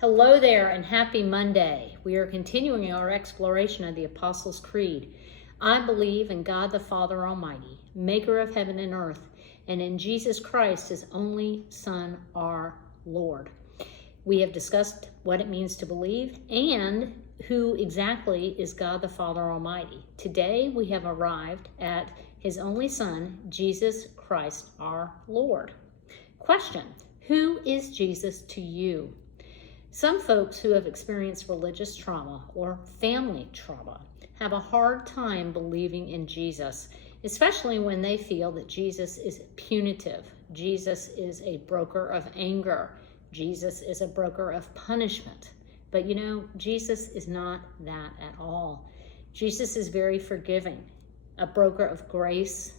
Hello there and happy Monday. We are continuing our exploration of the Apostles' Creed. I believe in God the Father Almighty, maker of heaven and earth, and in Jesus Christ, his only Son, our Lord. We have discussed what it means to believe and who exactly is God the Father Almighty. Today we have arrived at his only Son, Jesus Christ, our Lord. Question: who is Jesus to you? Some folks who have experienced religious trauma or family trauma have a hard time believing in Jesus, especially when they feel that Jesus is punitive. Jesus is a broker of anger. Jesus is a broker of punishment. But you know, Jesus is not that at all. Jesus is very forgiving, a broker of grace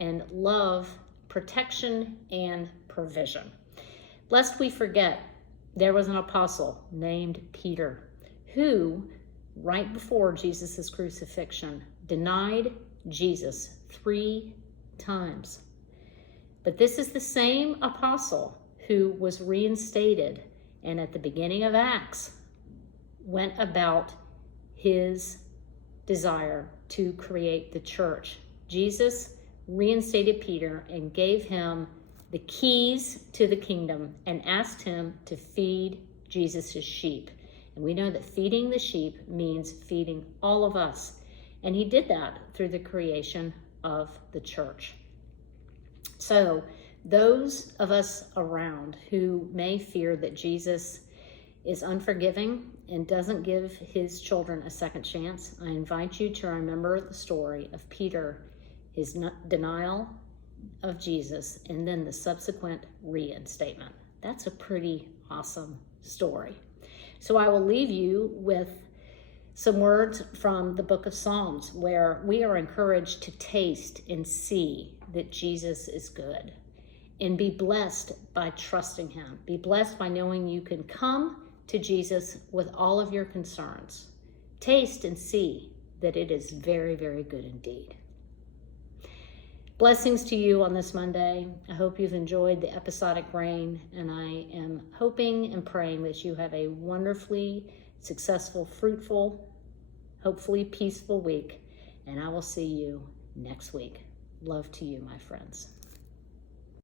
and love, protection, and provision. Lest we forget, there was an apostle named Peter who, right before Jesus' crucifixion, denied Jesus 3 times. But this is the same apostle who was reinstated and at the beginning of Acts went about his desire to create the church. Jesus reinstated Peter and gave him the keys to the kingdom and asked him to feed Jesus' sheep. And we know that feeding the sheep means feeding all of us. And he did that through the creation of the church. So those of us around who may fear that Jesus is unforgiving and doesn't give his children a second chance, I invite you to remember the story of Peter, his denial of Jesus, and then the subsequent reinstatement. That's a pretty awesome story. So I will leave you with some words from the book of Psalms, where we are encouraged to taste and see that Jesus is good, and be blessed by trusting him. Be blessed by knowing you can come to Jesus with all of your concerns. Taste and see that it is very, very good indeed. Blessings to you on this Monday. I hope you've enjoyed the episodic rain, and I am hoping and praying that you have a wonderfully successful, fruitful, hopefully peaceful week, and I will see you next week. Love to you, my friends.